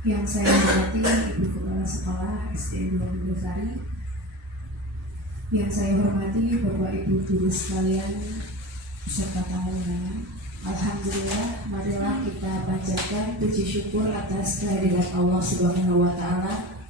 Yang saya hormati Ibu Kepala Sekolah SD 2 Bundesari, yang saya hormati Bapak Ibu guru sekalian beserta tamu undangan. Alhamdulillah, marilah kita panjatkan puji syukur atas kehadiran Allah Subhanahu wa Ta'ala,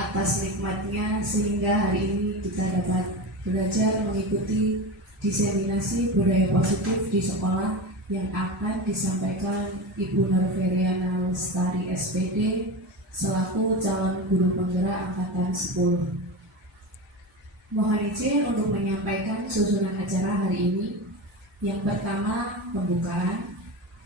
atas nikmatnya sehingga hari ini kita dapat belajar mengikuti diseminasi budaya positif di sekolah yang akan disampaikan Ibu Norveriana Lestari SPD selaku calon guru penggerak angkatan 10. Mohon izin untuk menyampaikan susunan acara hari ini. Yang pertama pembukaan,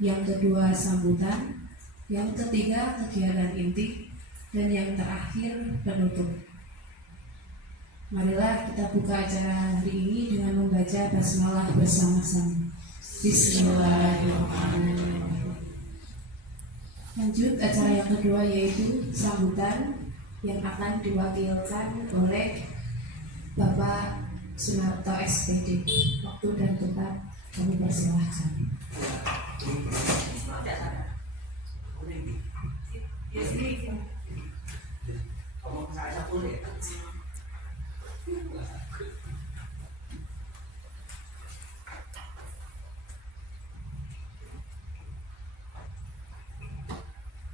yang kedua sambutan, yang ketiga kegiatan inti, dan yang terakhir penutup. Marilah kita buka acara hari ini dengan membaca basmalah bersama-sama. Bismillahirrahmanirrahim. Lanjut acara yang kedua yaitu sambutan yang akan diwakilkan oleh Bapak Sunarto SPD. Waktu dan tempat kami persilahkan.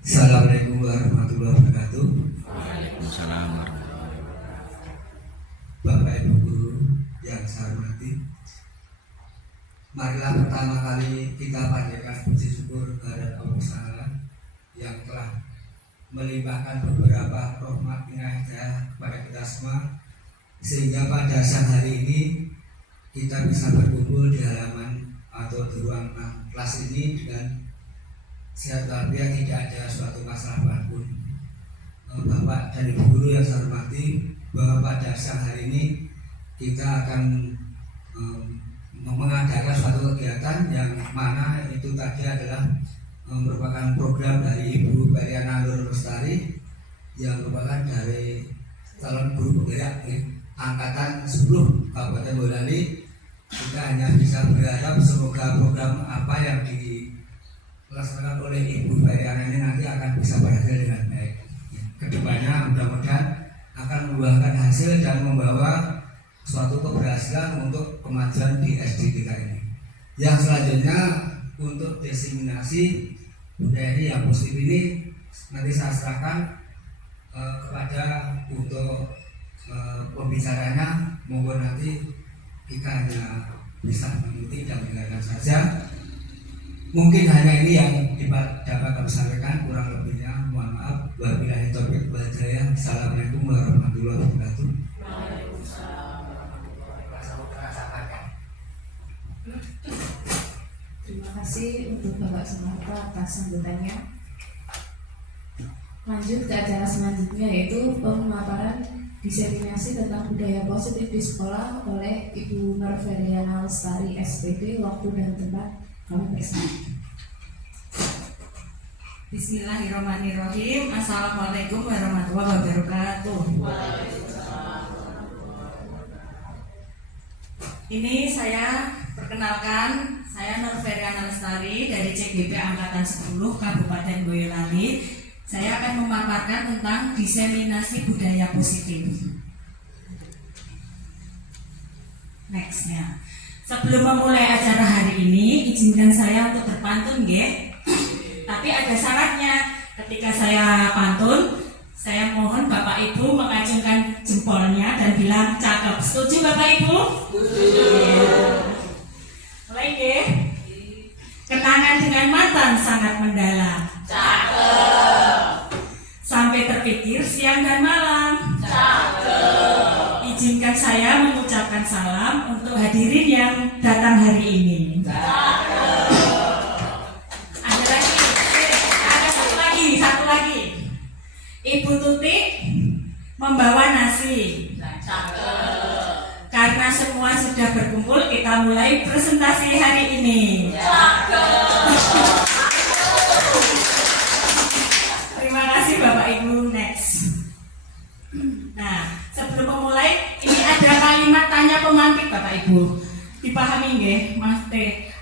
Assalamualaikum warahmatullahi wabarakatuh. Waalaikumsalam warahmatullahi wabarakatuh. Bapak Ibu guru yang saya hormati, marilah pertama kali kita panjatkan puji syukur kepada Allah Ta'ala yang telah melimpahkan beberapa rahmat inayah kepada kita semua, sehingga pada siang hari ini kita bisa berkumpul di halaman atau di ruang kelas ini dengan sehat walafiat, tidak ada suatu masalah apapun. Bapak dan Ibu guru yang saya hormati, bahwa pada siang hari ini kita akan mengadakan suatu kegiatan yang mana itu tadi adalah merupakan program dari Ibu Norveriana Lestari yang merupakan dari calon guru penggerak angkatan 10 Kabupaten Boyolali. Kita hanya bisa berharap semoga program apa yang dilaksanakan oleh Ibu Norveriana ini nanti akan bisa berhasil dengan baik. Kedepannya mudah-mudahan akan membuahkan hasil dan membawa suatu keberhasilan untuk kemajuan di SD kita ini. Yang selanjutnya untuk diseminasi budaya ini yang positif ini nanti saya serahkan kepada untuk pembicaranya. Monggo nanti kita hanya bisa mengikuti dan mendengarkan saja. Mungkin hanya ini yang dapat kami sampaikan, kurang lebihnya mohon maaf. Wabillahi taufiq wal hidayah. Assalamualaikum warahmatullahi wabarakatuh. Terima kasih untuk Bapak Sunarto atas sambutannya. Lanjut ke acara selanjutnya yaitu pemaparan diseminasi tentang budaya positif di sekolah oleh Ibu Norveriana Lestari SPD. Waktu dan tempat kami persilakan. Bismillahirrahmanirrahim. Assalamualaikum warahmatullahi wabarakatuh. Ini saya perkenalkan, saya Norveriana Lestari dari CGP Angkatan 10 Kabupaten Boyolali. Saya akan memaparkan tentang diseminasi budaya positif. Nextnya, sebelum memulai acara hari ini, izinkan saya untuk berpantun, nggih. Tapi ada syaratnya. Ketika saya pantun, saya mohon Bapak Ibu mengacungkan jempolnya dan bilang cakep. Setuju Bapak Ibu? Setuju. Mulai nggih. Kenangan dengan mantan sangat mendalam. Cakep. Sampai terpikir siang dan malam. Cakep. Izinkan saya mengucapkan salam untuk hadirin yang datang hari ini. Cakep. Satu lagi. Ibu Tuti membawa nasi. Cakep. Karena semua sudah berkumpul, kita mulai presentasi hari ini. Cakep. Terima kasih Bapak Ibu. Next. Nah, sebelum memulai, ini ada kalimat tanya pemantik Bapak Ibu. Dipahami nggih, Mas T?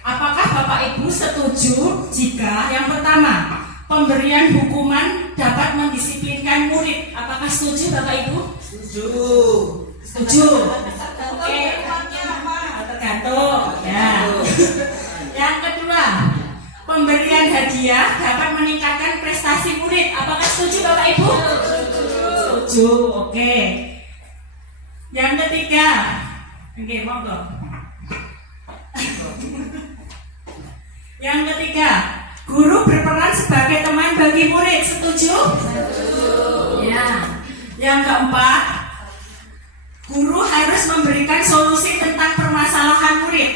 Apakah Bapak Ibu setuju jika yang pertama pemberian hukuman dapat mendisiplinkan murid. Apakah setuju Bapak Ibu? Setuju. Setuju. Oke. Tergantung. Ya. Yang kedua, pemberian hadiah dapat meningkatkan prestasi murid. Apakah setuju Bapak Ibu? Setuju. Oke. Yang ketiga, oke, monggo. Yang ketiga, guru berperan sebagai teman bagi murid. Setuju? Ya. Yang keempat, guru harus memberikan solusi tentang permasalahan murid.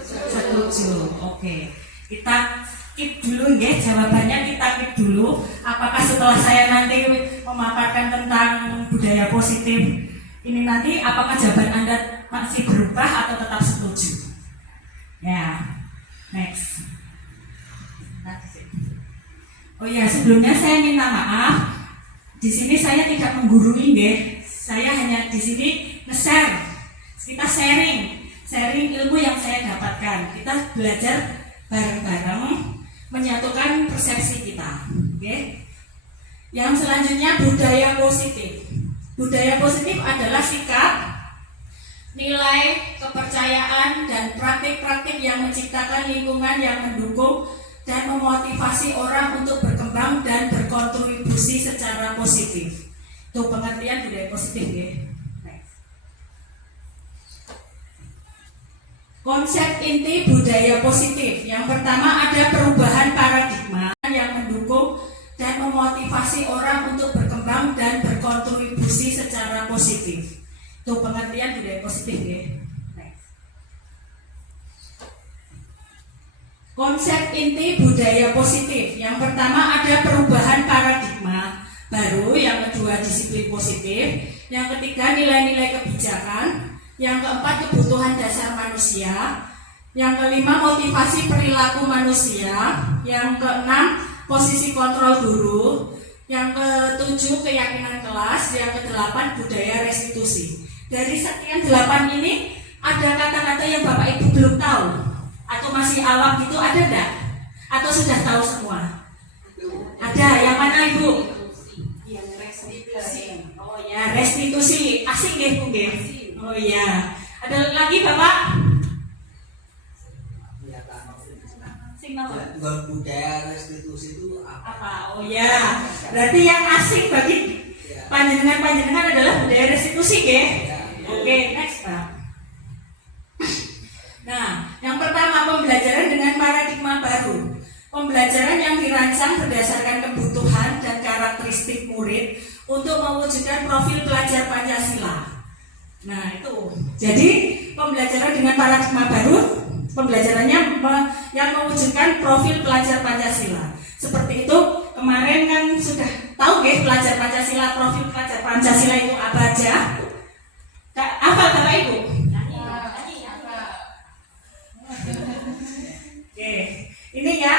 Setuju. Oke. Kita keep dulu ya jawabannya, kita keep dulu. Apakah setelah saya nanti memaparkan tentang budaya positif ini nanti, apakah jawaban Anda masih berubah atau tetap setuju? Ya. Next. Oh ya, sebelumnya saya minta maaf. Di sini saya tidak menggurui deh. Saya hanya di sini nge-share. Kita sharing ilmu yang saya dapatkan. Kita belajar bareng-bareng, menyatukan persepsi kita. Oke. Yang selanjutnya budaya positif. Budaya positif adalah sikap, nilai, kepercayaan, dan praktik-praktik yang menciptakan lingkungan yang mendukung dan memotivasi orang untuk berkembang dan berkontribusi secara positif. Itu pengertian budaya positif ya. Konsep inti budaya positif. Yang pertama ada perubahan paradigma yang mendukung dan memotivasi orang untuk berkembang dan berkontribusi secara positif. Itu pengertian budaya positif ya. Konsep inti budaya positif. Yang pertama ada perubahan paradigma baru, yang kedua disiplin positif, yang ketiga nilai-nilai kebijakan, yang keempat kebutuhan dasar manusia, yang kelima motivasi perilaku manusia, yang keenam posisi kontrol guru, yang ketujuh keyakinan kelas, yang kedelapan budaya restitusi. Dari sekian 8 ini, ada kata-kata yang Bapak Ibu belum tahu atau masih awam gitu, ada enggak? Atau sudah tahu semua? Ada. Yang mana Ibu? Yang restitusi. Oh ya, restitusi. Asing nggih, Bu nggih? Oh ya. Ada lagi Bapak? Budaya restitusi itu apa? Oh ya. Berarti yang asing bagi panjenengan adalah budaya restitusi nggih? Oke, next Pak. Nah, yang pertama pembelajaran dengan paradigma baru. Pembelajaran yang dirancang berdasarkan kebutuhan dan karakteristik murid untuk mewujudkan profil pelajar Pancasila. Nah, itu. Jadi, pembelajaran dengan paradigma baru, pembelajarannya yang mewujudkan profil pelajar Pancasila. Seperti itu, kemarin kan sudah tahu nggih pelajar Pancasila, profil pelajar Pancasila itu apa aja? Apa Bapak Ibu? Oke, ini ya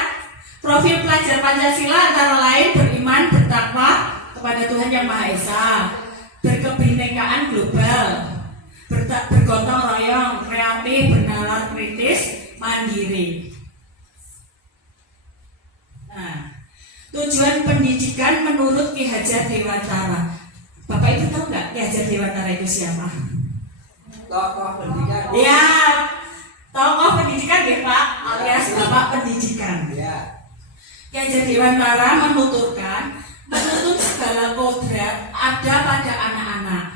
profil pelajar Pancasila antara lain beriman, bertakwa kepada Tuhan Yang Maha Esa, berkebinekaan global, bergotong royong, kreatif, bernalar kritis, mandiri. Nah, tujuan pendidikan menurut Ki Hajar Dewantara. Bapak Ibu tahu nggak Ki Hajar Dewantara itu siapa? tokoh pendidikan. Ya, tokoh pendidikan ya Pak, alias Bapak Pendidikan. Ya. Ki Hajar Dewantara menuturkan, menuntut segala kodrat ada pada anak-anak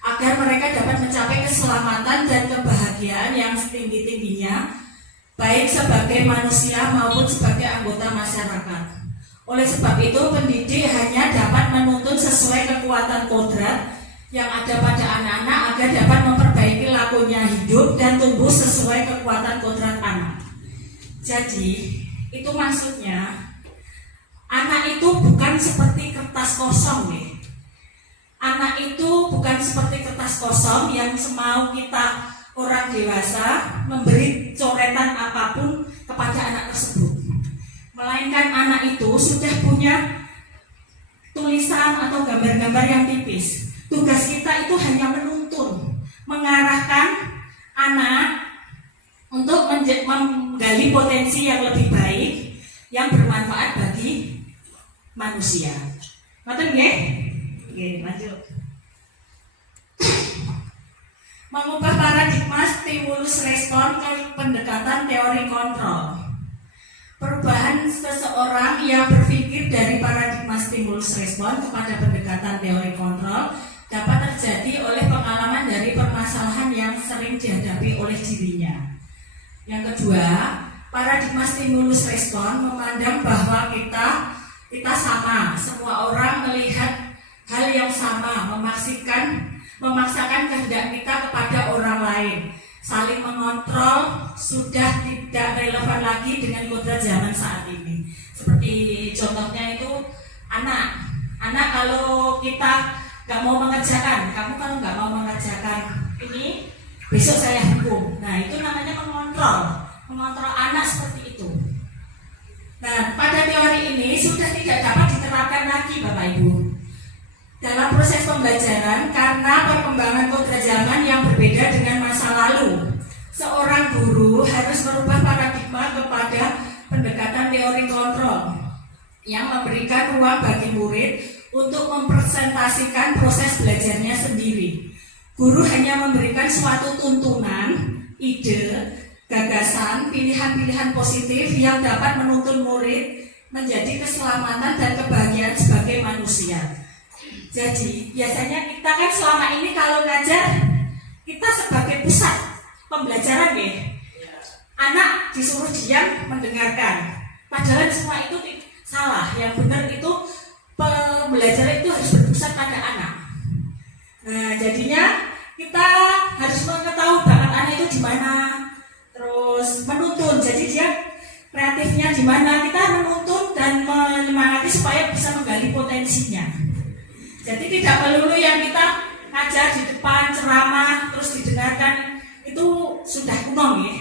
agar mereka dapat mencapai keselamatan dan kebahagiaan yang setinggi-tingginya, baik sebagai manusia maupun sebagai anggota masyarakat. Oleh sebab itu, pendidik hanya dapat menuntun sesuai kekuatan kodrat yang ada pada anak-anak agar dapat memperbaiki lakunya hidup dan tumbuh sesuai kekuatan kodrat anak. Jadi, itu maksudnya anak itu bukan seperti kertas kosong nih. Anak itu bukan seperti kertas kosong yang semau kita orang dewasa memberi coretan apapun kepada anak tersebut. Melainkan anak itu sudah punya tulisan atau gambar-gambar yang tipis. Tugas kita itu hanya menuntun, mengarahkan anak untuk menggali potensi yang lebih baik, yang bermanfaat bagi bagi manusia. Ngoten nggih? Nggih, lanjut. Mengubah paradigma stimulus respon ke pendekatan teori kontrol. Perubahan seseorang yang berpikir dari paradigma stimulus respon kepada pendekatan teori kontrol dapat terjadi oleh pengalaman dari permasalahan yang sering dihadapi oleh dirinya. Yang kedua, paradigma stimulus respon memandang bahwa kita sama, semua orang melihat hal yang sama, memaksakan kehendak kita kepada orang lain, saling mengontrol, sudah tidak relevan lagi dengan kodrat zaman saat ini. Seperti contohnya itu anak kalau kita nggak mau mengerjakan, kamu kalau nggak mau mengerjakan ini, besok saya hukum. Nah, itu namanya mengontrol anak seperti itu. Nah, pada teori ini sudah tidak dapat diterapkan lagi, Bapak Ibu, dalam proses pembelajaran karena perkembangan kodrat zaman yang berbeda dengan masa lalu. Seorang guru harus merubah paradigma kepada pendekatan teori kontrol yang memberikan ruang bagi murid untuk mempresentasikan proses belajarnya sendiri. Guru hanya memberikan suatu tuntunan, ide, gagasan, pilihan-pilihan positif yang dapat menuntun murid menjadi keselamatan dan kebahagiaan sebagai manusia. Jadi biasanya kita kan selama ini kalau ngajar, kita sebagai pusat pembelajaran ya. Anak disuruh diam mendengarkan. Padahal semua itu salah. Yang benar itu pembelajaran itu harus berpusat pada anak. Nah, jadinya kita harus mengetahui bakat anak itu di mana, terus menuntun. Jadi dia kreatifnya di mana, kita menuntun dan menyemangati supaya bisa menggali potensinya. Jadi tidak melulu yang kita ngajar di depan ceramah terus didengarkan itu sudah kuno ya.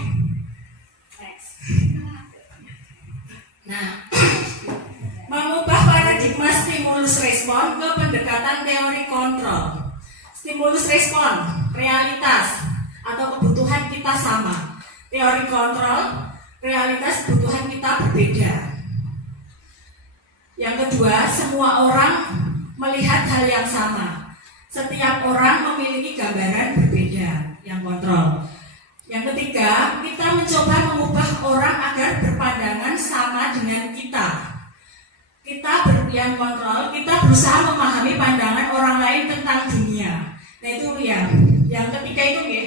Nah, mengubah paradigma stimulus respon ke pendekatan teori kontrol. Stimulus respon, realitas atau kebutuhan kita sama. Teori kontrol, realitas kebutuhan kita berbeda. Yang kedua, semua orang melihat hal yang sama. Setiap orang memiliki gambaran berbeda, yang kontrol. Yang ketiga, kita mencoba mengubah orang agar berpandangan sama dengan kita. Yang kontrol, kita berusaha memahami pandangan orang lain tentang dunia. Nah itu ya, yang ketiga itu ya,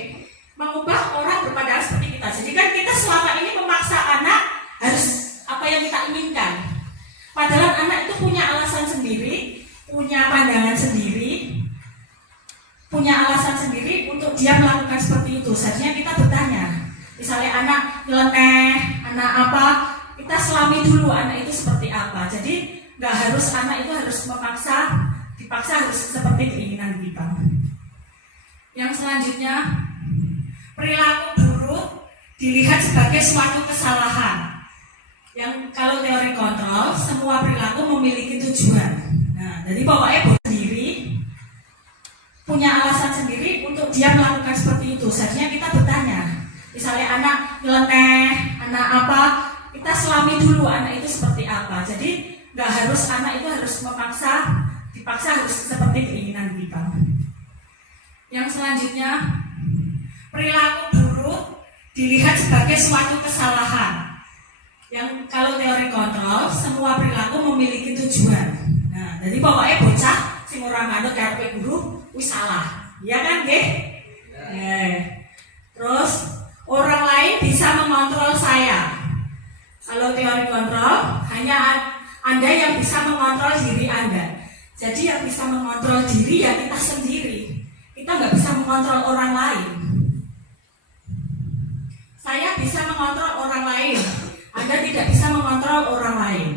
mengubah orang berpandangan seperti kita. Jadi kan kita selama ini memaksa anak harus apa yang kita inginkan. Padahal anak itu punya alasan sendiri, punya pandangan sendiri, punya alasan sendiri untuk dia melakukan seperti itu. Seharusnya kita bertanya, misalnya anak nyeleneh, anak apa, kita selami dulu anak itu seperti apa. Jadi nggak harus anak itu harus dipaksa harus seperti keinginan kita. Yang selanjutnya, perilaku buruk dilihat sebagai suatu kesalahan. Yang kalau teori kontrol, semua perilaku memiliki tujuan. Nah, jadi pokoknya sendiri punya alasan sendiri untuk dia melakukan seperti itu. Seharusnya kita bertanya, misalnya anak nyeleneh, anak apa, kita selami dulu anak itu seperti apa. Jadi nggak harus anak itu harus dipaksa harus seperti keinginan kita. Yang selanjutnya, perilaku buruk dilihat sebagai suatu kesalahan. Yang kalau teori kontrol, semua perilaku memiliki tujuan. Nah, jadi pokoknya bocah sing ora manut karepe guru wis salah. Iya kan, nggih? Terus orang lain bisa mengontrol saya. Kalau teori kontrol, hanya Anda yang bisa mengontrol diri Anda. Jadi yang bisa mengontrol diri ya kita sendiri. Kita nggak bisa mengontrol orang lain. Saya bisa mengontrol orang lain. Anda tidak bisa mengontrol orang lain.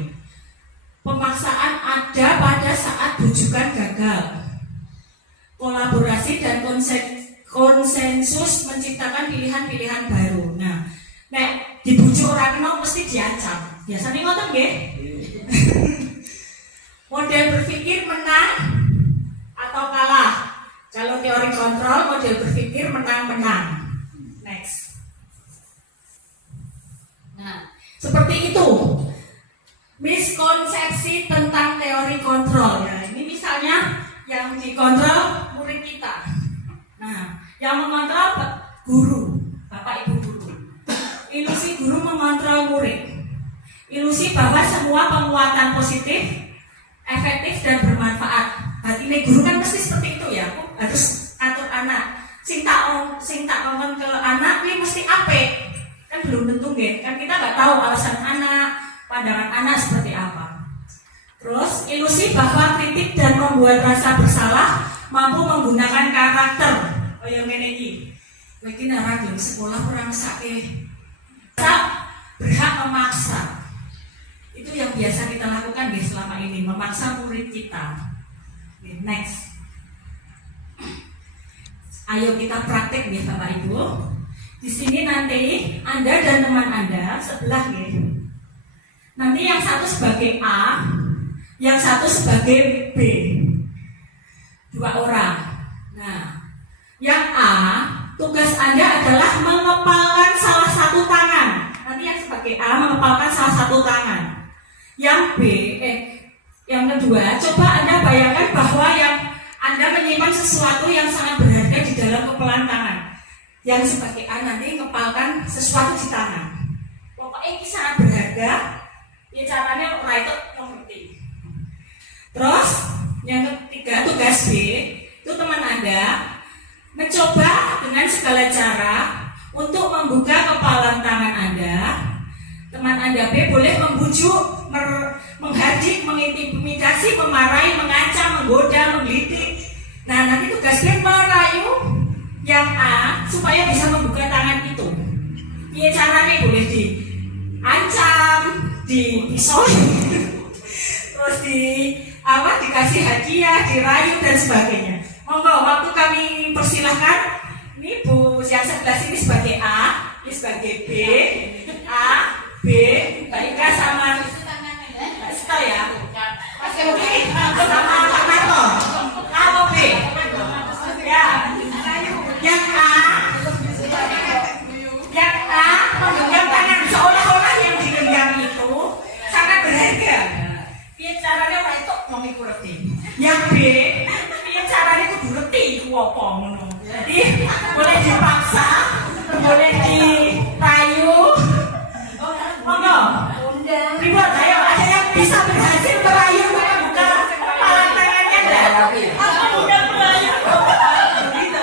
Pemaksaan ada pada saat bujukan gagal. Kolaborasi dan konsensus menciptakan pilihan-pilihan baru. Nah, nek dibujuk orang kena mesti diancam. Biasanya ngoten nggih. Model berpikir menang atau kalah. Kalau teori kontrol, model berpikir menang-menang. Next. Nah, seperti itu. miskonsepsi tentang teori kontrol ya. Ini misalnya yang dikontrol murid kita. Nah, yang mengontrol guru, Bapak Ibu guru. Ilusi guru mengontrol murid. Ilusi bahwa semua penguatan positif, efektif dan bermanfaat. Berarti ini guru kan mesti seperti itu ya. Aku harus atur anak. Sing tak ngomong ke anak ini mesti apik. Kan belum tentu nggih. Kan kita nggak tahu alasan anak, pandangan anak seperti apa. Terus ilusi bahwa kritik dan membuat rasa bersalah mampu menggunakan karakter. Oh yang ngene iki. Kowe iki nek di sekolah kurang sakit. Berhak memaksa. Itu yang biasa kita lakukan di selama ini, memaksa murid kita. Next. Ayo kita praktek nih Bapak Ibu. Di sini nanti Anda dan teman Anda sebelah nih. Nanti yang satu sebagai A, yang satu sebagai B. 2 orang. Nah, yang A, tugas Anda adalah mengepalkan salah satu tangan. Nanti yang sebagai A mengepalkan salah satu tangan. Yang B, yang kedua, coba Anda bayangkan bahwa yang Anda menyimpan sesuatu yang sangat berharga di dalam kepalan tangan. Yang sebagai A nanti ngepalkan sesuatu di tangan. Pokoknya ini sangat berharga. Ya caranya orang itu ngerti. Terus yang ketiga, tugas B, itu teman Anda mencoba dengan segala cara untuk membuka kepalan tangan Anda. Teman Anda B boleh membujuk, menghardik, mengintimidasi, memarahi, mengancam, menggoda, menggelitik. Nah, nanti tugas B merayu yang A supaya bisa membuka tangan itu. Ini caranya boleh diancam, dipisoi, terus dikasih hadiah, dirayu dan sebagainya. Monggo, waktu kami persilahkan. Ini Bu yang sebelah sini sebagai A, ini sebagai B, A, B, Mbak Ika sama Mbak Sita ya. Mas Yogi sama Pak Nato. Kamu B. Ya. Yang A menggenggam tangan seolah-olah yang digenggam itu sangat berharga. Piye caranya ora itu wong iku ngerti. Yang B, piye caranya kudu ngerti iku apa ngono. Jadi boleh dipaksa, boleh dirayu. Monggo. Ribut, ayo ada yang bisa berhasil merayu membuka kepala tangannya enggak? Aku udah merayu. Gitu.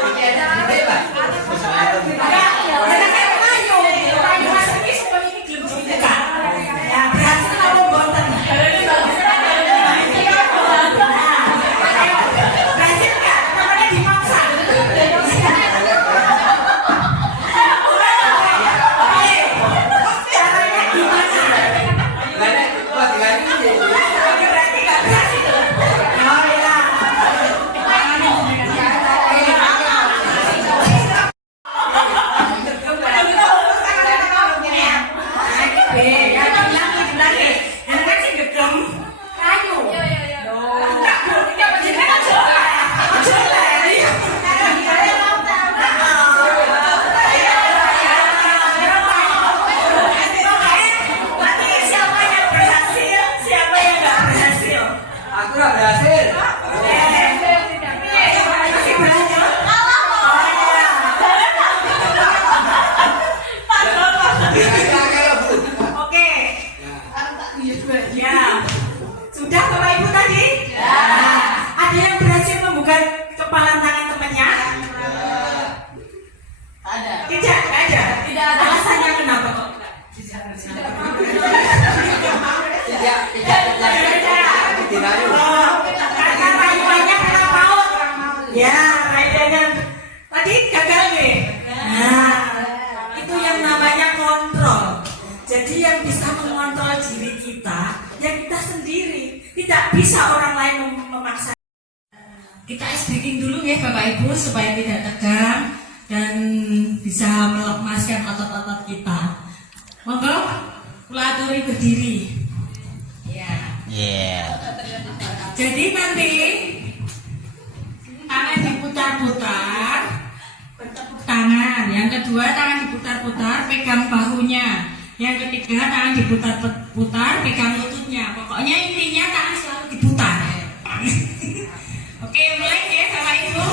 Rayu masa ini seperti ini belum dibuka. Ya, berhasil kalau boten. Berhasil enggak? Namanya dipaksa. Bisa orang lain memaksa. Kita ice breaking dulu ya Bapak Ibu supaya tidak tegang dan bisa melepaskan otot-otot kita. Monggo, kula aturi berdiri. Ya. Yeah. Jadi nanti tangan diputar-putar, bertepuk tangan. Yang kedua tangan diputar-putar, pegang bahunya. Yang ketiga tangan diputar-putar, pegang lututnya. bentuknya. Pokoknya intinya tangan selalu diputar. Oke, mulai ya Bapak Ibu.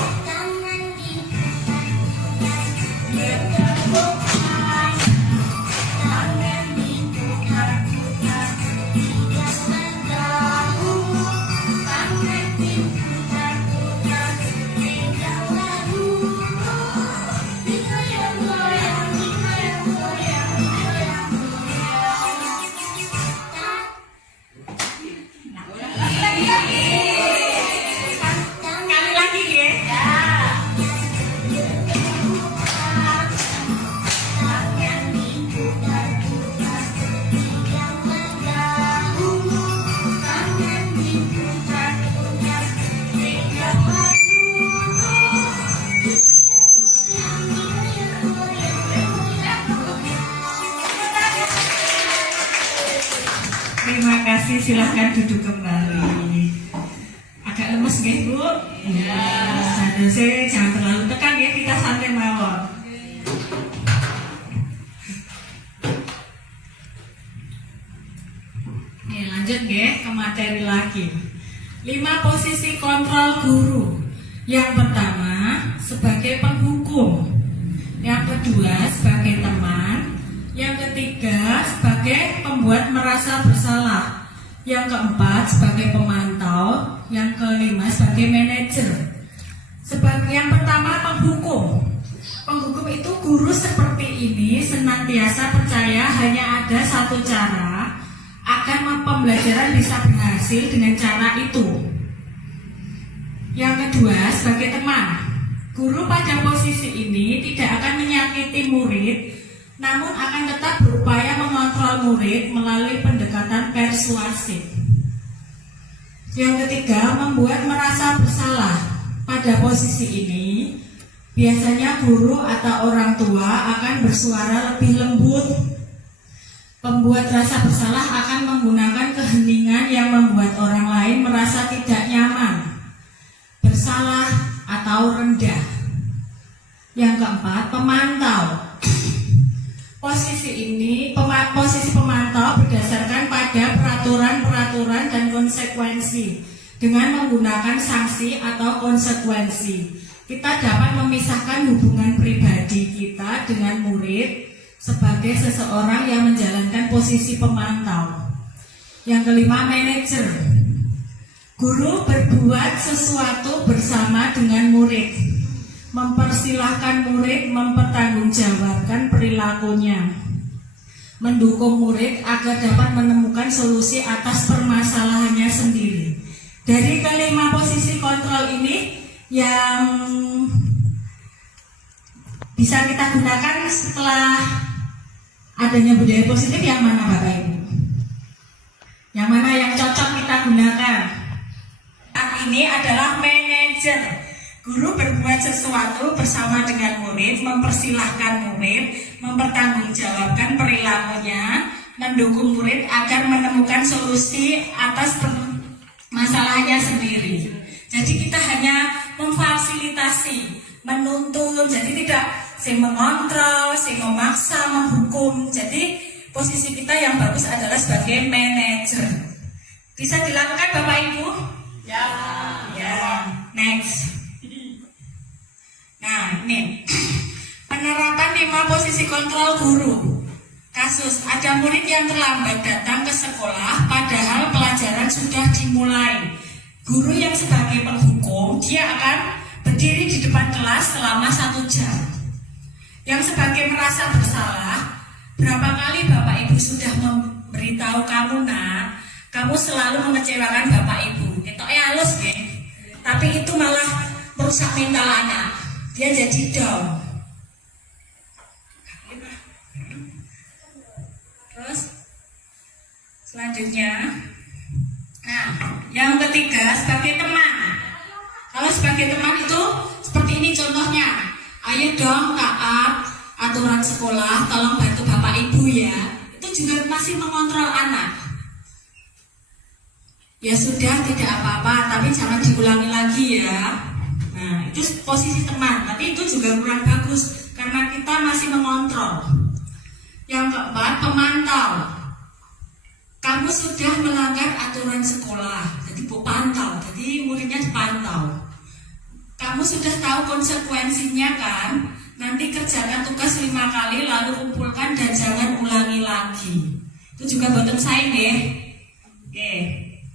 Sekali lagi ya. Terima kasih, silahkan duduk kembali. Agak lemes nggih Bu? Ya. Seharusnya jangan terlalu tekan ya, kita santai mawon. Lanjut nggih ke materi lagi. 5 posisi kontrol guru. Yang pertama sebagai penghukum, yang kedua sebagai teman, yang ketiga sebagai pembuat merasa bersalah, yang keempat sebagai pemantau, yang kelima sebagai manajer. Yang pertama penghukum. Penghukum itu guru seperti ini senantiasa percaya hanya ada satu cara agar pembelajaran bisa berhasil dengan cara itu. Yang kedua sebagai teman. Guru pada posisi ini tidak akan menyakiti murid, namun akan tetap berupaya mengontrol murid melalui pendekatan persuasif. Yang ketiga, membuat merasa bersalah. Pada posisi ini, biasanya guru atau orang tua akan bersuara lebih lembut. Pembuat rasa bersalah akan menggunakan keheningan yang membuat orang lain merasa tidak nyaman, bersalah atau rendah. Yang keempat, pemantau. Posisi pemantau berdasarkan pada peraturan-peraturan dan konsekuensi. Dengan menggunakan sanksi atau konsekuensi, kita dapat memisahkan hubungan pribadi kita dengan murid sebagai seseorang yang menjalankan posisi pemantau. Yang kelima, manajer. Guru berbuat sesuatu bersama dengan murid, mempersilahkan murid mempertanggungjawabkan perilakunya, mendukung murid agar dapat menemukan solusi atas permasalahannya sendiri. Dari kelima posisi kontrol ini yang bisa kita gunakan setelah adanya budaya positif yang mana Bapak Ibu? Yang mana yang cocok kita gunakan? Ini adalah manajer. Guru berbuat sesuatu bersama dengan murid, mempersilahkan murid, mempertanggungjawabkan perilakunya, mendukung murid agar menemukan solusi atas masalahnya sendiri. Jadi kita hanya memfasilitasi, menuntun, jadi tidak mengontrol, memaksa, menghukum. Jadi posisi kita yang bagus adalah sebagai manajer. Bisa dilakukan Bapak Ibu? Ya. Next. Nah, ini penerapan 5 posisi kontrol guru. Kasus, ada murid yang terlambat datang ke sekolah padahal pelajaran sudah dimulai. Guru yang sebagai penghukum, dia akan berdiri di depan kelas selama 1 jam. Yang sebagai merasa bersalah, berapa kali Bapak Ibu sudah memberitahu kamu, nak, kamu selalu mengecewakan Bapak Ibu. Ketoknya halus ya, tapi itu malah merusak mental anak. Dia jadi down. Terus selanjutnya, nah, yang ketiga sebagai teman. Kalau sebagai teman itu seperti ini contohnya. Ayo dong taat aturan sekolah, tolong bantu Bapak Ibu ya. Itu juga masih mengontrol anak. Ya sudah, tidak apa-apa, tapi jangan diulangi lagi ya. Nah, itu posisi teman, tapi itu juga kurang bagus karena kita masih mengontrol. Yang keempat, pemantau. kamu sudah melanggar aturan sekolah. Jadi pantau, jadi muridnya dipantau. Kamu sudah tahu konsekuensinya kan? Nanti kerjakan tugas 5 kali lalu kumpulkan dan jangan ulangi lagi. Itu juga bottom sign ya. Oke,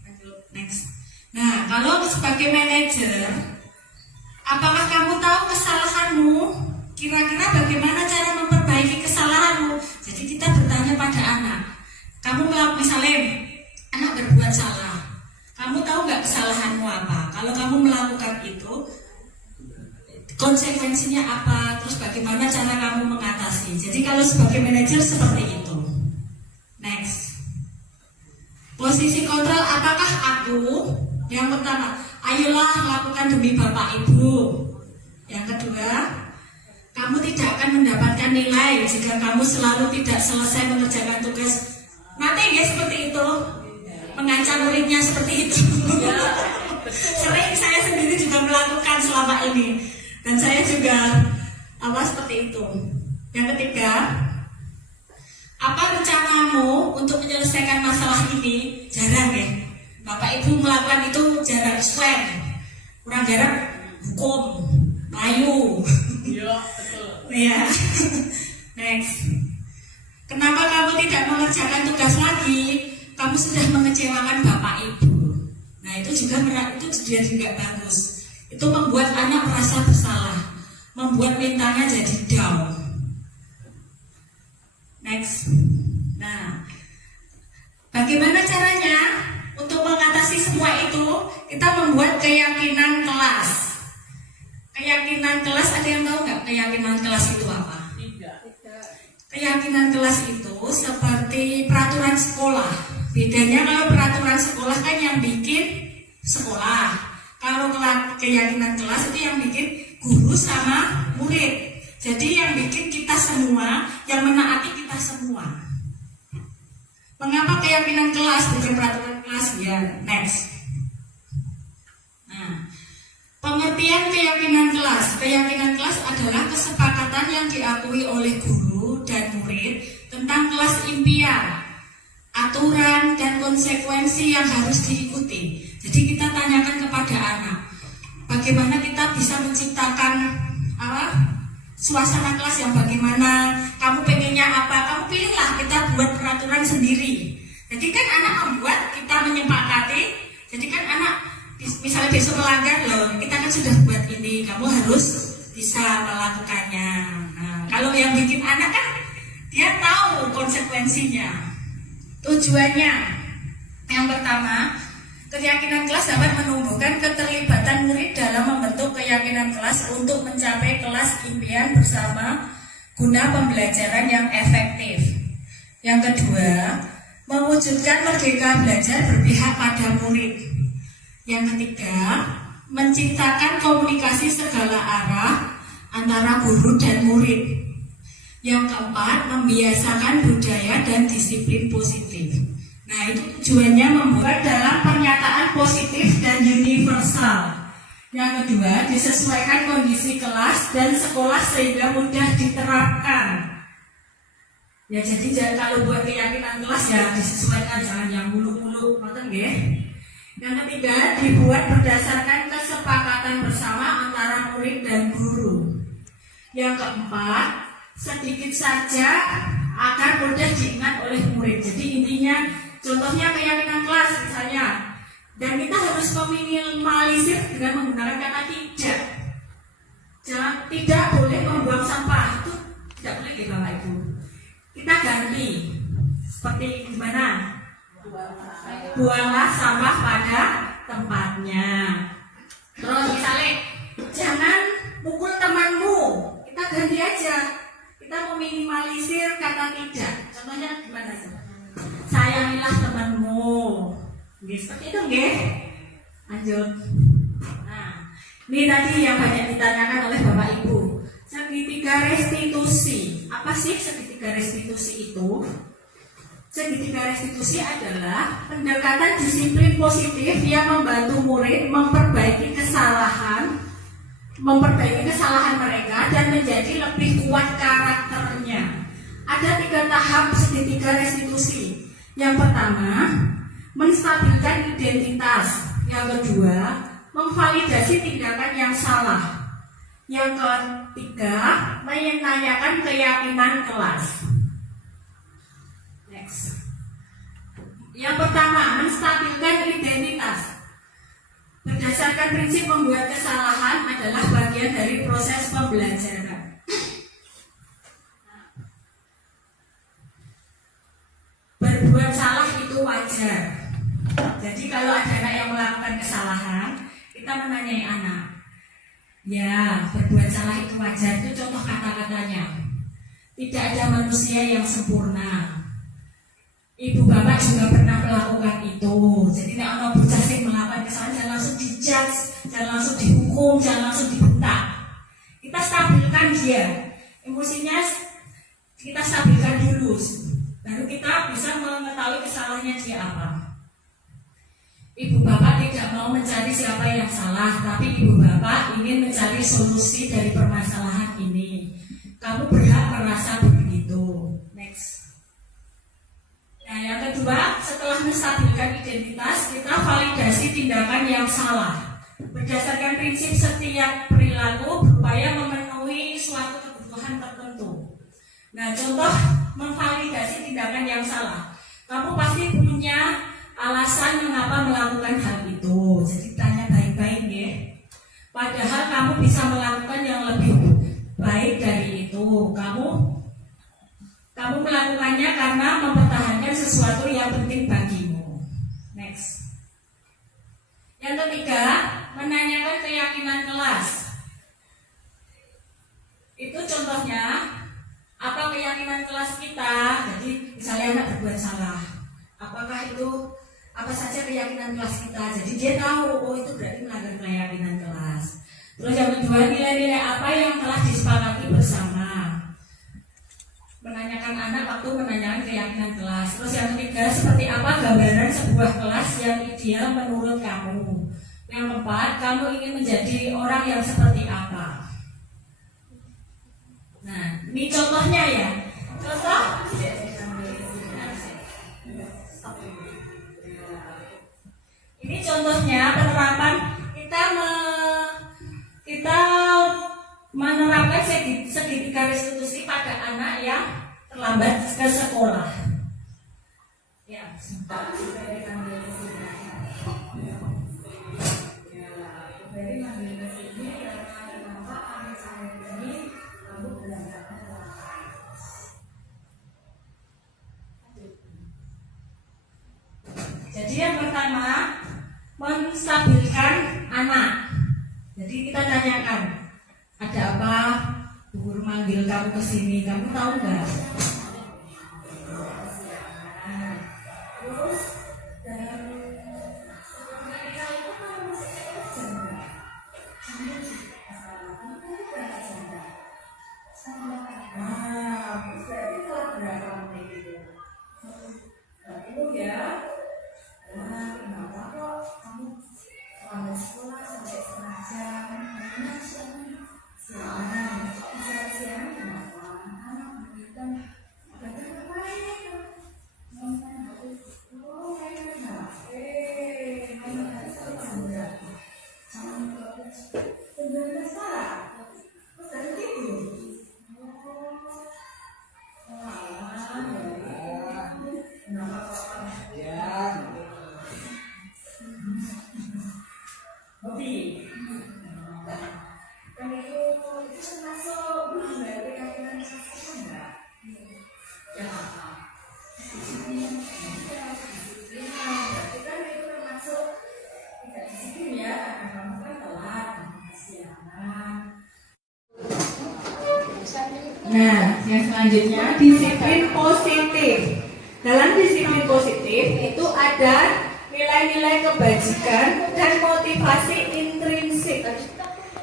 lanjut next. Nah, kalau sebagai manajer, apakah kamu tahu kesalahanmu? Kira-kira bagaimana cara memperbaiki kesalahanmu? Jadi kita bertanya pada anak. Kamu misalnya anak berbuat salah. Kamu tahu nggak kesalahanmu apa? Kalau kamu melakukan itu, konsekuensinya apa, terus bagaimana cara kamu mengatasi. Jadi kalau sebagai manajer seperti itu. Next, posisi kontrol, apakah aku? Yang pertama, ayolah lakukan demi bapak ibu. Yang kedua, kamu tidak akan mendapatkan nilai jika kamu selalu tidak selesai mengerjakan tugas. Nanti ya seperti itu, mengancam muridnya seperti itu. Sering saya sendiri juga melakukan selama ini. Dan saya juga seperti itu. Yang ketiga, apa rencanamu untuk menyelesaikan masalah ini? Jarang ya. Bapak ibu melakukan itu jarang. Kurang jarang hukum, Melayu. Iya, betul. Iya. Next. Kenapa kamu tidak mengerjakan tugas lagi? Kamu sudah mengecewakan bapak ibu. Nah itu juga bagus. Itu membuat anak merasa bersalah, membuat mentalnya jadi down. Next. Nah, bagaimana caranya untuk mengatasi semua itu? Kita membuat keyakinan kelas. Keyakinan kelas, ada yang tahu nggak keyakinan kelas itu apa? Keyakinan kelas itu seperti peraturan sekolah. Bedanya kalau peraturan sekolah kan yang bikin sekolah. Kalau keyakinan kelas itu yang bikin guru sama murid. Jadi yang bikin kita semua, yang menaati kita semua. Mengapa keyakinan kelas bukan peraturan kelas? Ya, next. Nah, pengertian keyakinan kelas. Keyakinan kelas adalah kesepakatan yang diakui oleh guru dan murid tentang kelas impian, aturan dan konsekuensi yang harus diikuti. Jadi kita tanyakan kepada anak, bagaimana kita bisa menciptakan suasana kelas yang bagaimana, kamu pengennya apa, kamu pilihlah, kita buat peraturan sendiri. Jadi kan anak membuat, kita menyepakati. Jadi kan anak misalnya besok melanggar, loh kita kan sudah buat ini, kamu harus bisa melakukannya. Nah, kalau yang bikin anak kan dia tahu konsekuensinya. Tujuannya yang pertama, keyakinan kelas dapat menumbuhkan keterlibatan murid dalam membentuk keyakinan kelas untuk mencapai kelas impian bersama guna pembelajaran yang efektif. Yang kedua, mewujudkan merdeka belajar berpihak pada murid. Yang ketiga, menciptakan komunikasi segala arah antara guru dan murid. Yang keempat, membiasakan budaya dan disiplin positif. Nah, itu tujuannya membuat dalam pernyataan positif dan universal. Yang kedua, disesuaikan kondisi kelas dan sekolah sehingga mudah diterapkan. Ya, jadi kalau buat keyakinan kelas ya disesuaikan, jangan yang muluk-muluk, ngoten nggih. Yang ketiga, dibuat berdasarkan kesepakatan bersama antara murid dan guru. Yang keempat, sedikit saja agar mudah diingat oleh murid. Jadi intinya, contohnya keyakinan kelas misalnya, dan kita harus meminimalisir dengan menggunakan kata tidak. Jangan, tidak boleh membuang sampah, itu tidak boleh ya Bapak Ibu. Kita ganti, seperti gimana? Buanglah sampah pada tempatnya. Terus misalnya, jangan pukul temanmu, kita ganti aja. Kita meminimalisir kata tidak. Contohnya gimana sih? Sayangilah temanmu. Seperti itu nggih. Lanjut. Nah, ini tadi yang banyak ditanyakan oleh Bapak Ibu. Segitiga restitusi. Apa sih segitiga restitusi itu? Segitiga restitusi adalah pendekatan disiplin positif yang membantu murid memperbaiki kesalahan mereka dan menjadi lebih kuat karakternya. Ada 3 tahap segitiga restitusi. Yang pertama, menstabilkan identitas. Yang kedua, memvalidasi tindakan yang salah. Yang ketiga, menanyakan keyakinan kelas. Next. Yang pertama, menstabilkan identitas. Berdasarkan prinsip membuat kesalahan adalah bagian dari proses pembelajaran. Berbuat salah itu wajar. Jadi kalau ada anak yang melakukan kesalahan, kita menanyai anak, ya, berbuat salah itu wajar. Itu contoh kata-katanya. Tidak ada manusia yang sempurna. Ibu bapak juga pernah melakukan itu. Jadi nek ana bocah sing melakukan kesalahan, jangan langsung dijudge, jangan langsung dihukum, jangan langsung dibentak. Kita stabilkan dia. Emosinya kita stabilkan dulu. Baru kita bisa mengetahui kesalahannya dia apa. Ibu bapak tidak mau mencari siapa yang salah, tapi ibu bapak ingin mencari solusi dari permasalahan ini. Kamu berhak merasa begitu. Next. Nah, yang kedua, setelah menstabilkan identitas, kita validasi tindakan yang salah. Berdasarkan prinsip setiap perilaku berupaya memenuhi suatu kebutuhan tertentu. Nah, contoh memvalidasi tindakan yang salah. Kamu pasti punya alasan mengapa melakukan hal itu. Jadi tanya baik-baik ya. Padahal kamu bisa melakukan yang lebih baik dari itu. Kamu melakukannya karena mempertahankan sesuatu yang penting bagimu. Next. Yang ketiga, menanyakan keyakinan kelas. Itu contohnya, apa keyakinan kelas kita? Jadi misalnya anak berbuat salah, apakah itu apa saja keyakinan kelas kita? Jadi dia tahu, oh itu berarti melanggar keyakinan kelas. Terus yang kedua, nilai-nilai apa yang telah disepakati bersama. Menanyakan anak waktu menanyakan keyakinan kelas. Terus yang ketiga, seperti apa gambaran sebuah kelas yang ideal menurut kamu. Yang keempat, kamu ingin menjadi orang yang seperti apa. Nah, ini contohnya ya. Contoh. Ini contohnya penerapan kita menerapkan segitiga restitusi pada anak yang terlambat ke sekolah. Ya, jadi yang pertama, menstabilkan anak. Jadi kita tanyakan, ada apa? Bu guru manggil kamu ke sini, kamu tahu nggak? Terus nah, yang selanjutnya disiplin positif. Dalam disiplin positif itu ada nilai-nilai kebajikan dan motivasi intrinsik.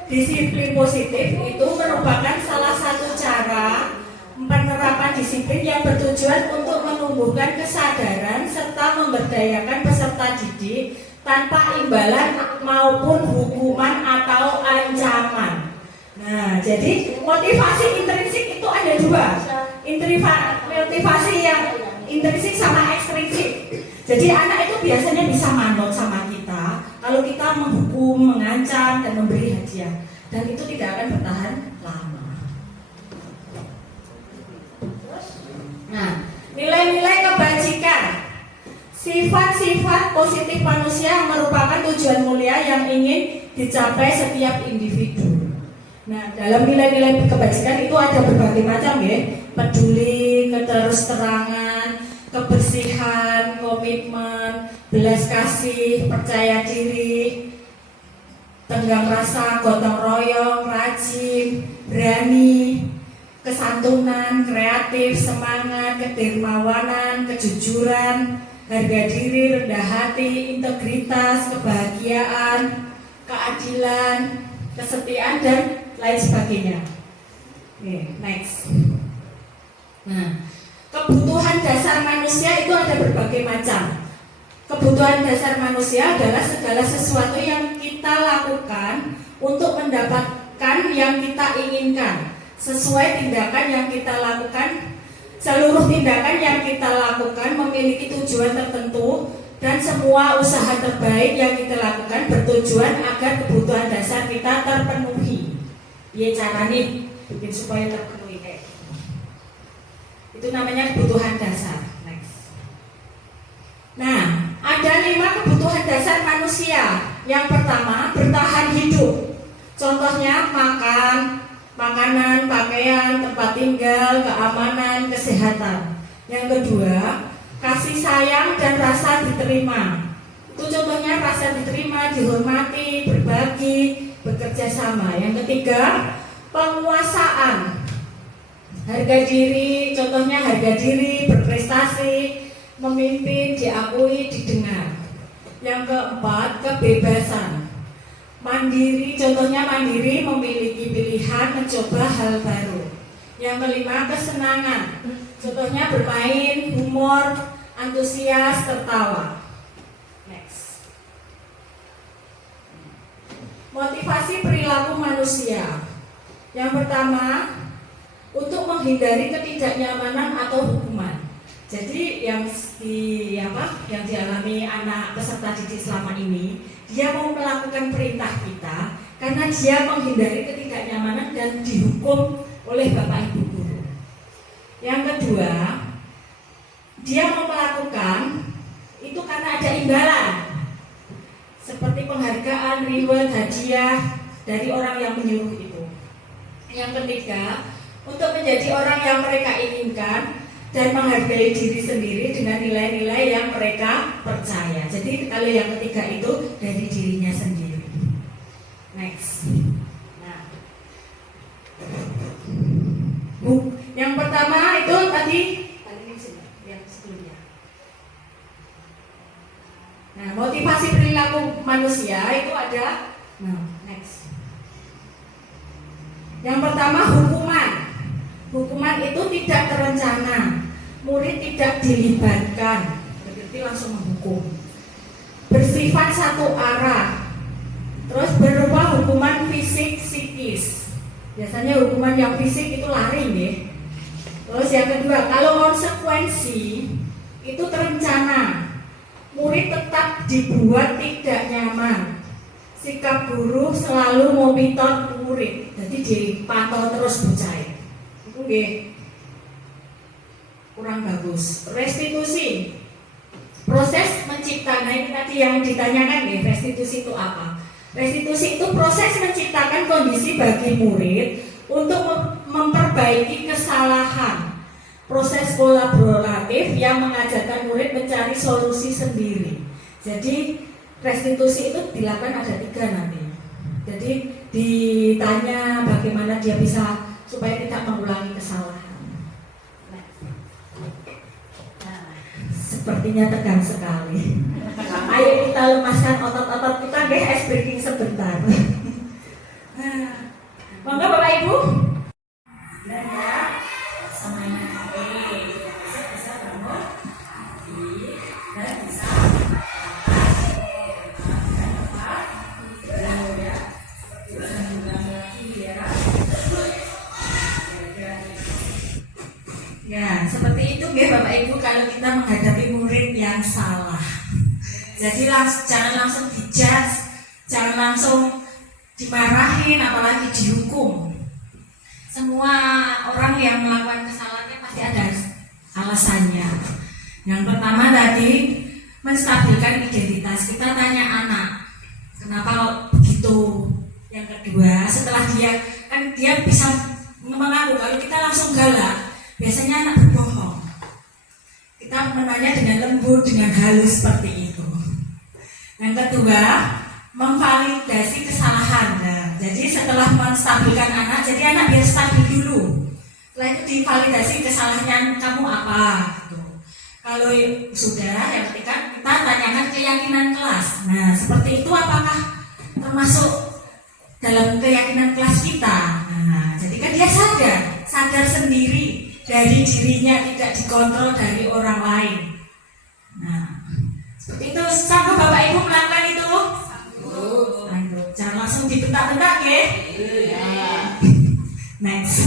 Disiplin positif itu merupakan salah satu cara penerapan disiplin yang bertujuan untuk menumbuhkan kesadaran serta memberdayakan peserta didik tanpa imbalan maupun hukuman atau ancaman. Nah, jadi motivasi intrinsik itu ada dua. Motivasi yang intrinsik sama ekstrinsik. Jadi anak itu biasanya bisa manut sama kita kalau kita menghukum, mengancam, dan memberi hadiah. Dan itu tidak akan bertahan lama. Nah, nilai-nilai kebajikan, sifat-sifat positif manusia merupakan tujuan mulia yang ingin dicapai setiap individu. Nah, dalam nilai-nilai kebajikan itu ada berbagai macam ya. Peduli, keterus-terangan, kebersihan, komitmen, belas kasih, percaya diri, tenggang rasa, gotong royong, rajin, berani, kesantunan, kreatif, semangat, kedermawanan, kejujuran, harga diri, rendah hati, integritas, kebahagiaan, keadilan, kesetiaan, dan lain sebagainya. Oke, next. Nah, kebutuhan dasar manusia itu ada berbagai macam. Kebutuhan dasar manusia adalah segala sesuatu yang kita lakukan untuk mendapatkan yang kita inginkan. Sesuai tindakan yang kita lakukan, seluruh tindakan yang kita lakukan memiliki tujuan tertentu, dan semua usaha terbaik yang kita lakukan bertujuan agar kebutuhan dasar kita terpenuhi. Ya, cara nih bikin supaya terpenuhi kayak itu namanya kebutuhan dasar. Next. Nah, ada 5 kebutuhan dasar manusia. Yang pertama, bertahan hidup. Contohnya makan, makanan, pakaian, tempat tinggal, keamanan, kesehatan. Yang kedua, kasih sayang dan rasa diterima. Itu contohnya rasa diterima, dihormati, berbagi, bekerja sama. Yang ketiga, penguasaan. Harga diri, contohnya harga diri, berprestasi, memimpin, diakui, didengar. Yang keempat, kebebasan. Mandiri, contohnya mandiri, memiliki pilihan, mencoba hal baru. Yang kelima, kesenangan. Contohnya bermain, humor, antusias, tertawa. Next. Motivasi perilaku manusia. Yang pertama, untuk menghindari ketidaknyamanan atau hukuman. Jadi yang dialami anak peserta didik selama ini, dia mau melakukan perintah kita karena dia menghindari ketidaknyamanan dan dihukum oleh Bapak Ibu guru. Yang kedua, dia mau melakukan itu karena ada imbalan, seperti penghargaan, reward, hadiah dari orang yang menyuruh itu. Yang ketiga, untuk menjadi orang yang mereka inginkan dan menghargai diri sendiri dengan nilai-nilai yang mereka percaya. Jadi kalau yang ketiga itu dari dirinya sendiri. Next. Nah, yang pertama itu tadi yang sebelumnya. Nah, motivasi perilaku manusia itu ada. Nah, next. Yang pertama, hukuman. Hukuman itu tidak terencana, murid tidak dilibatkan, berarti langsung menghukum. Bersifat satu arah, terus berupa hukuman fisik psikis. Biasanya hukuman yang fisik itu lari ya. Terus yang kedua, kalau konsekuensi itu terencana, murid tetap dibuat tidak nyaman. Sikap guru selalu memonitor murid, jadi dipantau terus bocah. Oke, kurang bagus. Restitusi, proses menciptakan. Nah, ini tadi yang ditanyakan nih, restitusi itu apa? Restitusi itu proses menciptakan kondisi bagi murid untuk memperbaiki kesalahan. Proses kolaboratif yang mengajarkan murid mencari solusi sendiri. Jadi restitusi itu dilakukan ada 3 nanti. Jadi ditanya bagaimana dia bisa supaya tidak mengulangi kesalahan. Nah, sepertinya tegang sekali. Ayo kita lemaskan otot-otot kita, ice breaking sebentar. Monggo Bapak Ibu. Semuanya bisa bangun dan bisa ya, seperti itu ya Bapak Ibu. Kalau kita Jadi jangan langsung dijudge, jangan langsung dimarahin, apalagi dihukum. Semua orang yang melakukan kesalahannya pasti ada alasannya. Yang pertama tadi, menstabilkan identitas. Kita tanya anak, kenapa kok begitu? Yang kedua, setelah dia bisa mengaku, kalau kita langsung galak, biasanya anak berbohong. Kita menanya dengan lembut, dengan halus seperti itu. Yang kedua, memvalidasi kesalahan. Nah, jadi setelah menstabilkan anak, jadi anak biar stabil dulu. Setelah itu divalidasi kesalahannya kamu apa gitu. Kalau sudah, yang ketiga kita tanyakan keyakinan kelas. Nah, seperti itu apakah termasuk dalam keyakinan kelas kita? Nah, jadi kan dia sadar sendiri dari dirinya, tidak dikontrol dari orang lain. Nah, seperti itu. Sanggup Bapak Ibu melakukan itu? Sanggup. Jangan langsung dibentak-bentak ya. Next.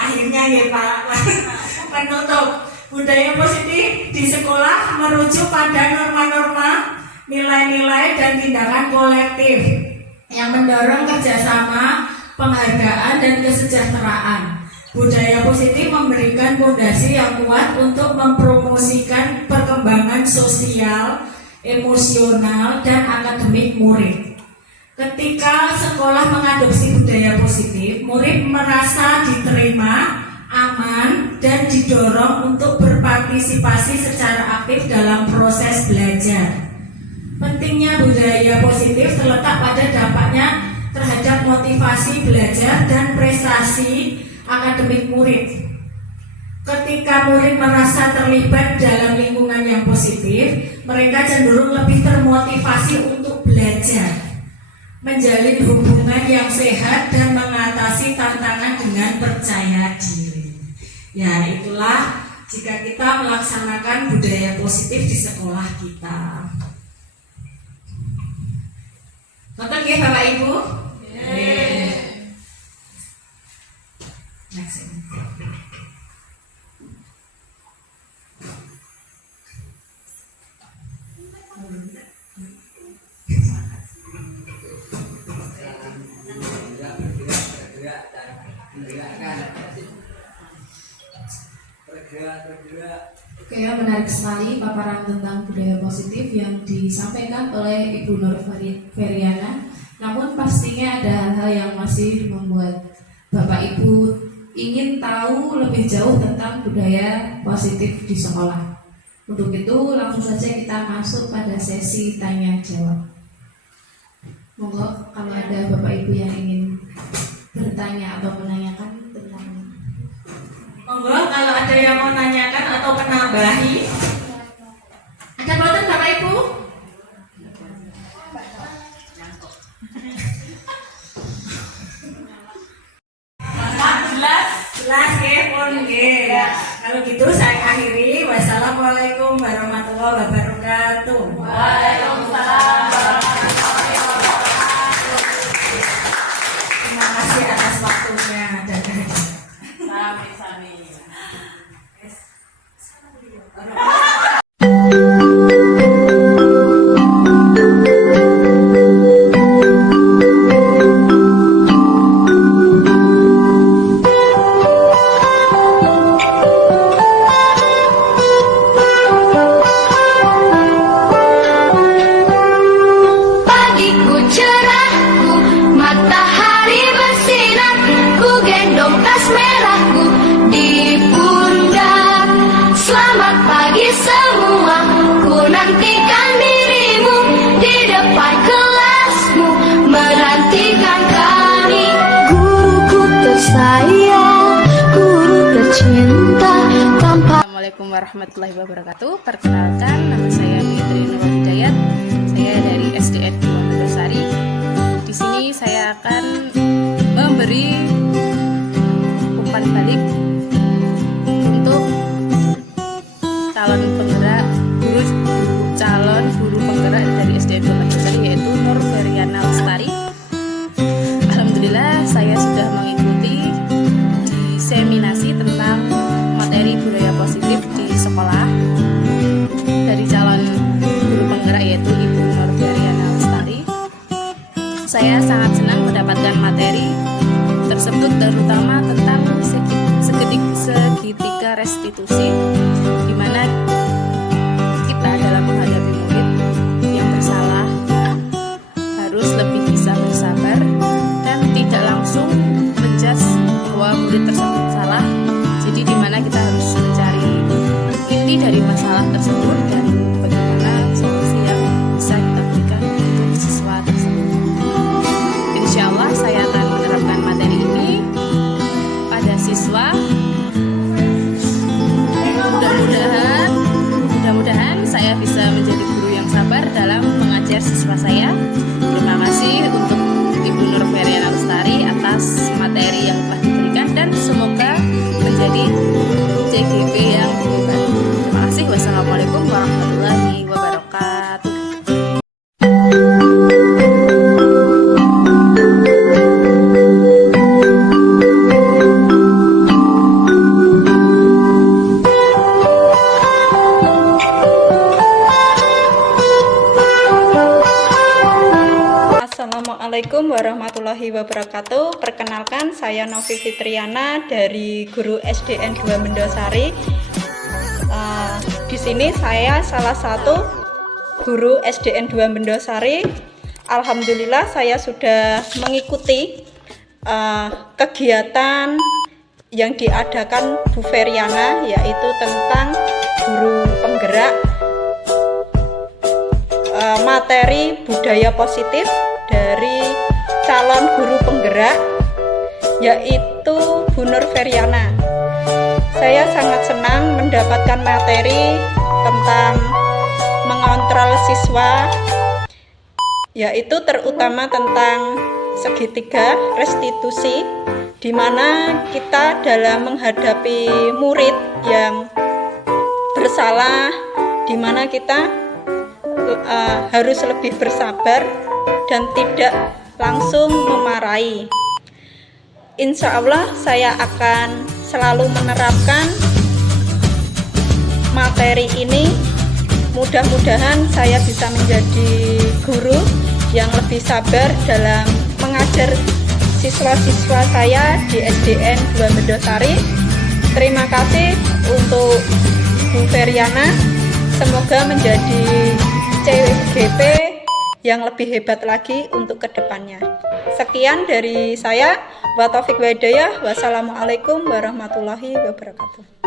Akhirnya ya Pak, penutup. Budaya positif di sekolah merujuk pada norma-norma, nilai-nilai dan tindakan kolektif yang mendorong kerjasama, penghargaan dan kesejahteraan. Budaya positif memberikan fondasi yang kuat untuk mempromosikan perkembangan sosial, emosional dan akademik murid. Ketika sekolah mengadopsi budaya positif, murid merasa diterima, aman, dan didorong untuk berpartisipasi secara aktif dalam proses belajar. Pentingnya budaya positif terletak pada dampaknya terhadap motivasi belajar dan prestasi akademik murid. Ketika murid merasa terlibat dalam lingkungan yang positif, mereka cenderung lebih termotivasi untuk belajar, menjalin hubungan yang sehat dan mengatasi tantangan dengan percaya diri. Ya, itulah jika kita melaksanakan budaya positif di sekolah kita. Nonton ya Bapak Ibu? Next. Oke, menarik sekali paparan tentang budaya positif yang disampaikan oleh Ibu Nur Feriana. Namun pastinya ada hal-hal yang masih membuat Bapak Ibu ingin tahu lebih jauh tentang budaya positif di sekolah. Untuk itu langsung saja kita masuk pada sesi tanya jawab. Monggo kalau ada Bapak Ibu yang ingin bertanya atau menanyakan tentang. Monggo kalau ada yang mau nanyakan atau menambahi. Ada boten Bapak Ibu? Jelas ya, pun ya. Kalau gitu saya akhiri. Wassalamualaikum warahmatullahi wabarakatuh. Waalaikumsalam warahmatullahi wabarakatuh. Terima kasih atas waktunya dan kehadiran. Sami-sami. Pagiku cerahku, matahari bersinar, ku gendong tas merahku di pundak. Selamat pagi semua, ku nantikan dirimu di depan kelasmu, menantikan kami. Guruku tersayang, guru tercinta, tanpa. Assalamualaikum warahmatullahi wabarakatuh. Perkenalkan, nama saya Fitri Nur Hidayat. Saya dari SDN Wonobersari. Di sini saya akan memberi umpan balik untuk calon guru penggerak dari SDN Wonobersari, yaitu Nur Feriana Lestari. Alhamdulillah saya sudah mengikuti diseminasi tentang materi budaya positif masalah tersebut dan bagaimana solusi yang bisa kita berikan untuk siswa tersebut. Insya Allah saya akan menerapkan materi ini pada siswa. Mudah-mudahan saya bisa menjadi guru yang sabar dalam mengajar siswa saya. Terima kasih untuk Ibu Nur Feryana Lestari atas materi yang telah diberikan dan semoga menjadi CGP yang hebat. Terima kasih. Wassalamualaikum warahmatullahi wabarakatuh. Assalamualaikum warahmatullahi wabarakatuh. Perkenalkan, saya Novi Fitriana dari Guru SDN 2 Mendosari. Di sini saya salah satu guru SDN 2 Mendosari. Alhamdulillah saya sudah mengikuti kegiatan yang diadakan Bu Feryana, yaitu tentang guru penggerak materi budaya positif dari calon guru penggerak, yaitu Bu Nur Feryana. Saya sangat senang mendapatkan materi tentang mengontrol siswa, yaitu terutama tentang segitiga restitusi, di mana kita dalam menghadapi murid yang bersalah, di mana kita harus lebih bersabar dan tidak langsung memarahi. Insya Allah saya akan selalu menerapkan materi ini. Mudah-mudahan saya bisa menjadi guru yang lebih sabar dalam mengajar siswa-siswa saya di SDN 2 Mendosari. Terima kasih untuk Bu Feryana. Semoga menjadi CGP yang lebih hebat lagi untuk kedepannya. Sekian dari saya. Wa taufiq wa hidayah. Wassalamualaikum warahmatullahi wabarakatuh.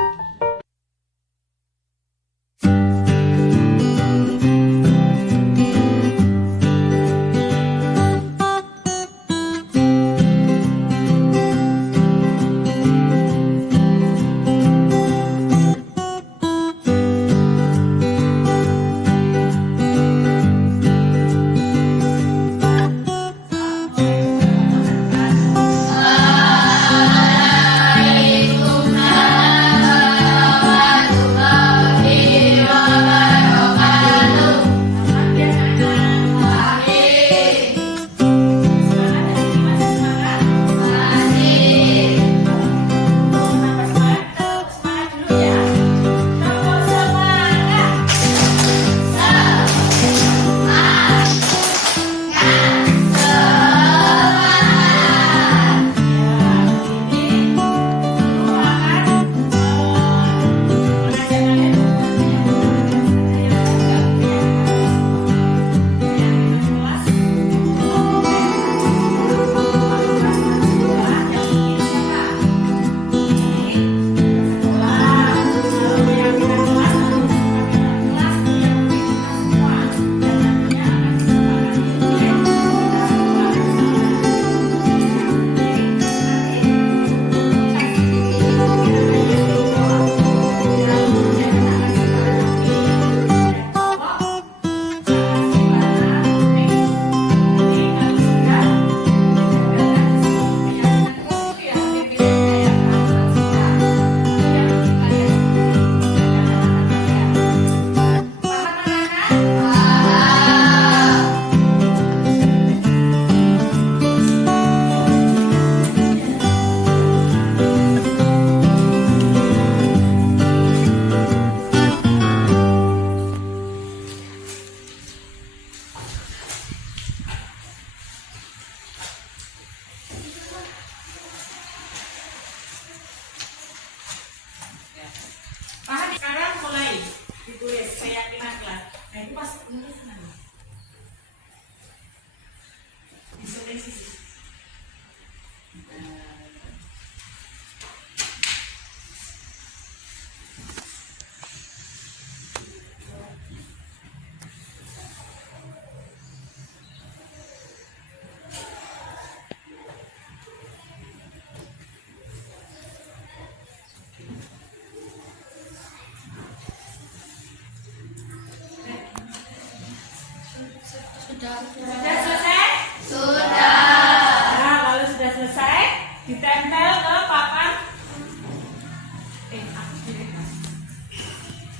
Sudah selesai? Nah, kalau sudah selesai, ditempel ke papan.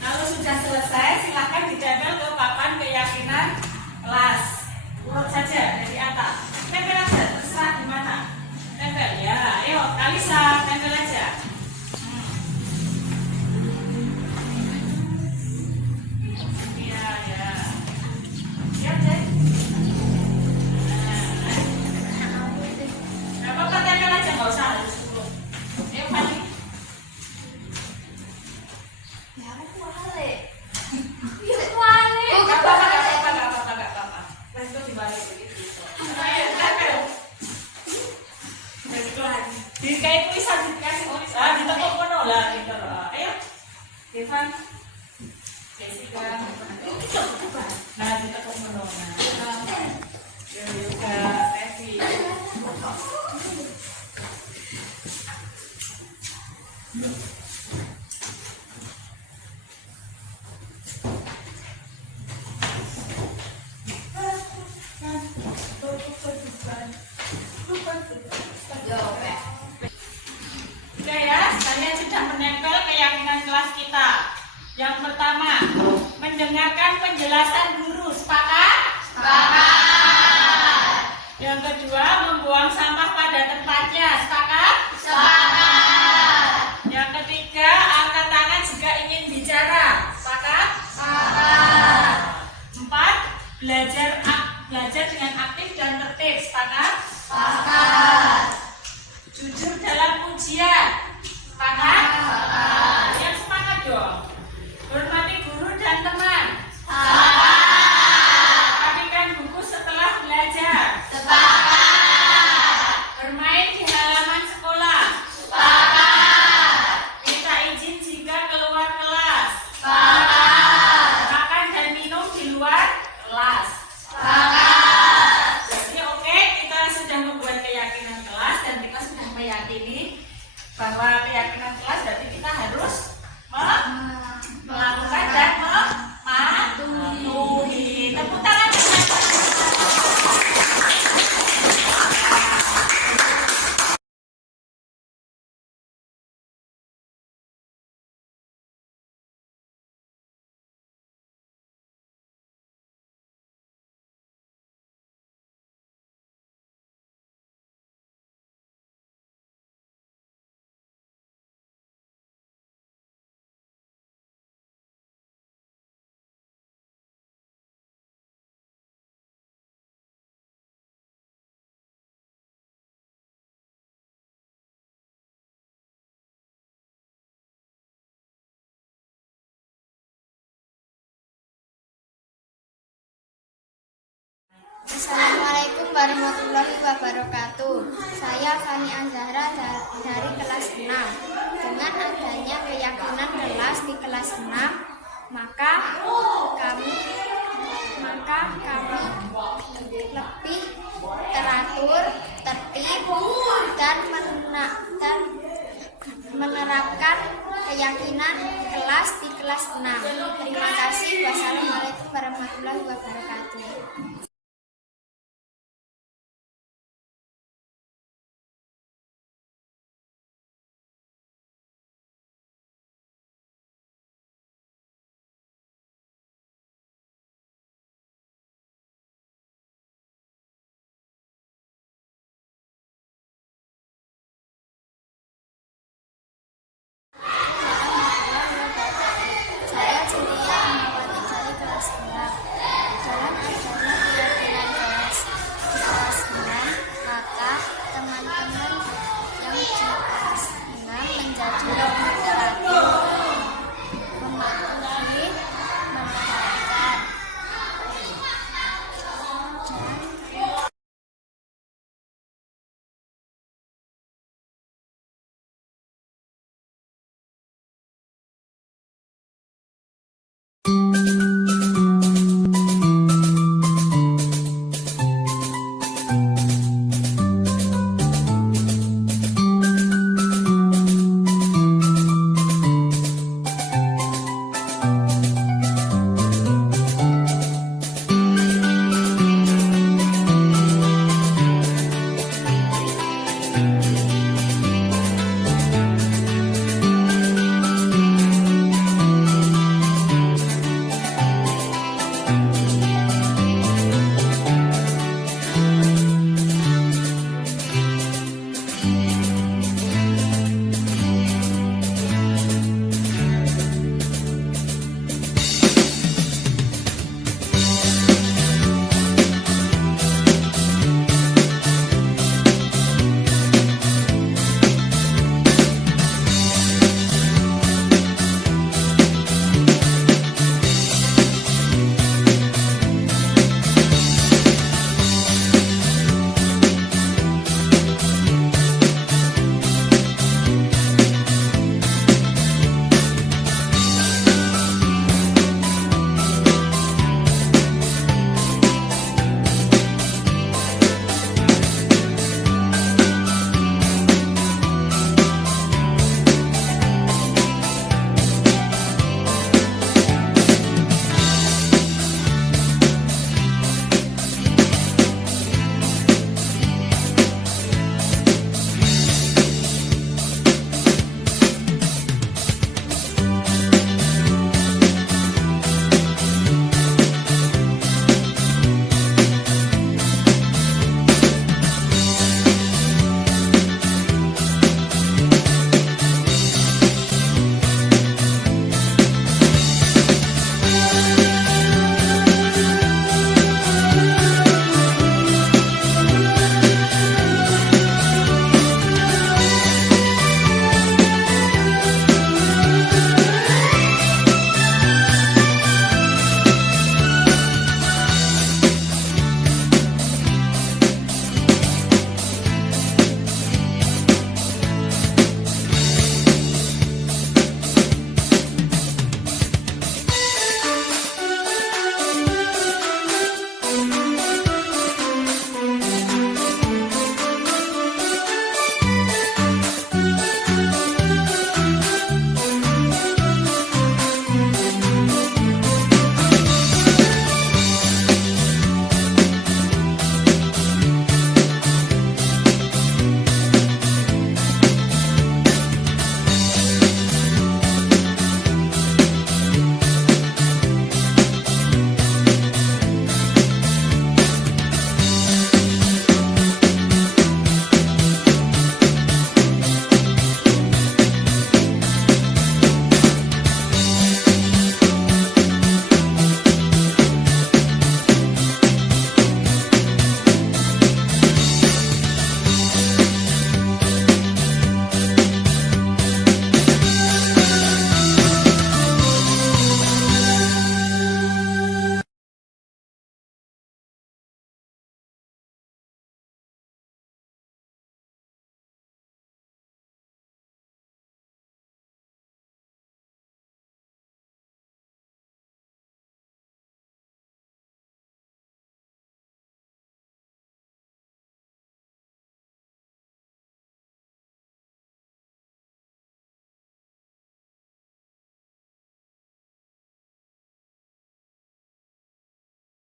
Kalau sudah selesai, silakan ditempel ke papan keyakinan kelas. Urut saja dari atas. Tempel aja, terserah di mana. Tempel ya. Ayo, Kalisa, tempel aja. Iya, ya. Siap, Cek? Nah, apa-apa, tempel aja, nggak usah harus urut. Ayo, Fani. Nggak apa-apa. Nah, itu dibalik begitu. Ayo, tempel. Dikait tulisan, dikasih tulisan, ditekuk penuh lah, gitu loh. Ayo, Devan, Jessica, nah ditekuk penuh. Nah, Yoga, Tevi. Oke ya, kalian sudah menempel keyakinan kelas kita. Yang pertama, mendengarkan penjelasan guru. Sepakat? Sepakat. Yang kedua, membuang sampah pada tempatnya. Sepakat? Sepakat. Yang ketiga, angkat tangan jika ingin bicara. Sepakat? Sepakat. 4, belajar dengan aktif dan tertib. Sepakat? Sepakat. Jujur dalam ujian. Sepakat? Sepakat. Yang sepakat dong. Hormati guru dan teman. Sepakat. Perhatikan buku setelah belajar. Sepakat. Bermain di halaman sekolah. Sepakat. Minta izin jika keluar kelas. Sepakat. Makan dan minum di luar kelas. Sepakat. Jadi oke, kita sudah membuat keyakinan kelas dan kita sudah meyakini bahwa keyakinan kelas berarti kita harus melakukan dan mematuhi. Tepuk tangan. Assalamualaikum warahmatullahi wabarakatuh. Saya Fani Anzahra dari kelas 6. Dengan adanya keyakinan kelas di kelas 6, maka kami lebih teratur, tertib, dan menerapkan keyakinan kelas di kelas 6. Terima kasih. Wassalamualaikum warahmatullahi wabarakatuh.